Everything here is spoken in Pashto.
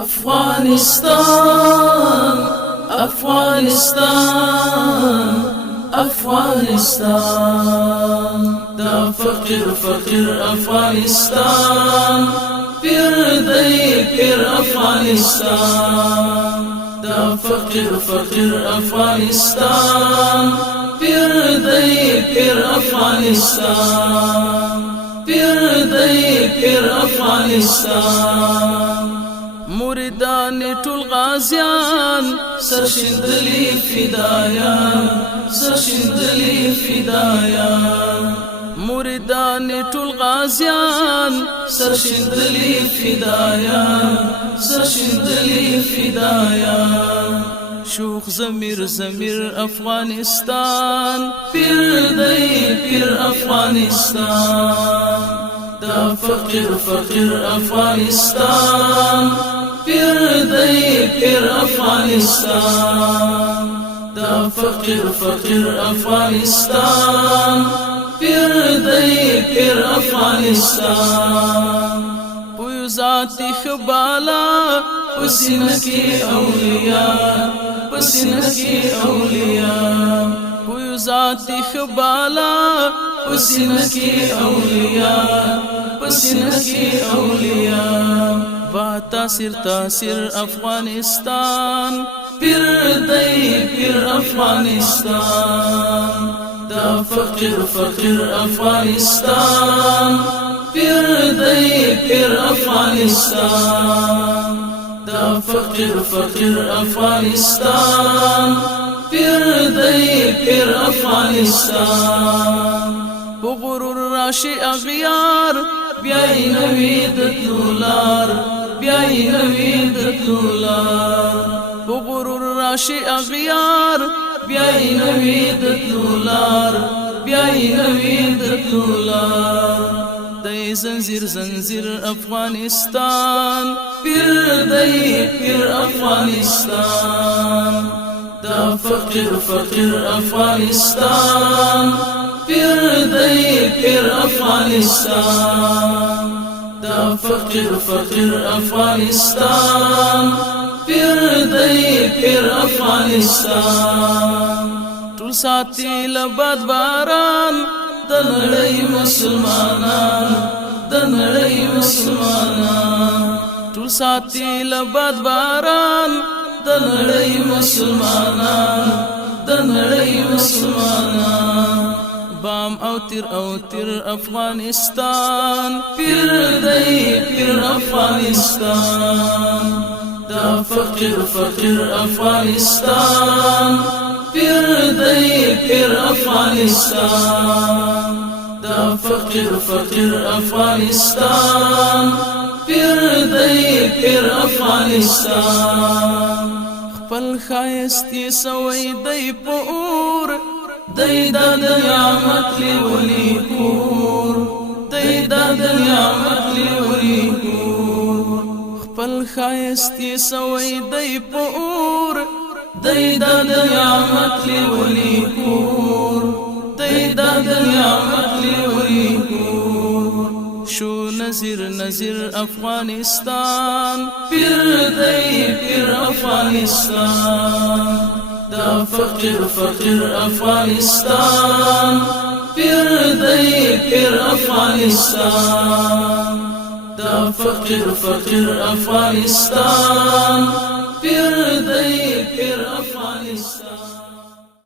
افغانستان افغانستان افغانستان دا فقیر افغانستان پیر دی پیر افغانستان دا فقیر افغانستان پیر دی پیر افغانستان پیر دی پیر افغانستان مریدان ټول غازیان سرشندلی فدایان سرشندلی فدایان مریدان ټول غازیان سرشندلی فدایان سرشندلی فدایان شوخ ضمیر افغانستان پیر دی پیر افغانستان دا فقیر افغانستان پیر دی پیر افغانستان دا فقیر افغانستان پیر دی پیر افغانستان پویو ذاتی خبالا پسینکی اولیاء پسینکی اولیاء پویو ذاتی خبالا پسینکی اولیاء پسینکی اولیاء با تاثیر افغانستان پیر دی پیر افغانستان دا فقیر افغانستان پیر دی پیر افغانستان دا فقیر افغانستان پیر دی پیر افغانستان بغرور راشی اغیار بیائی نوید دولار بیائی نوید دولار بغرور راشی اغیار بیائی نوید دولار بیائی نوید دولار دی زنجیر افغانستان پیر دی پیر افغانستان دا فقیر افغانستان پیر دی پیر افغانستان دا فقیر افغانستان پیر دی پیر افغانستان ټول ساتي لبد باران د نړۍ مسلمانان د نړۍ مسلمانان ټول ساتي لبد باران د نړۍ مسلمانان د نړۍ مسلمانان بام او تیر افغانستان پیر دی پیر افغانستان دا فقیر افغانستان پیر دی پیر افغانستان دا فقیر افغانستان پیر دی پیر افغانستان خپل خایستی سوی دی په اور دی دا نعمت لیولی کور دی دا نعمت لیولی کور خپل خایستی سوی دی په اور دی دا نعمت لیولی کور دی دا نعمت لیولی کور شو نظیر افغانستان پیر دی پیر افغانستان دا فقیر افغانستان پیر دی پیر افغانستان دا فقیر افغانستان پیر دی پیر افغانستان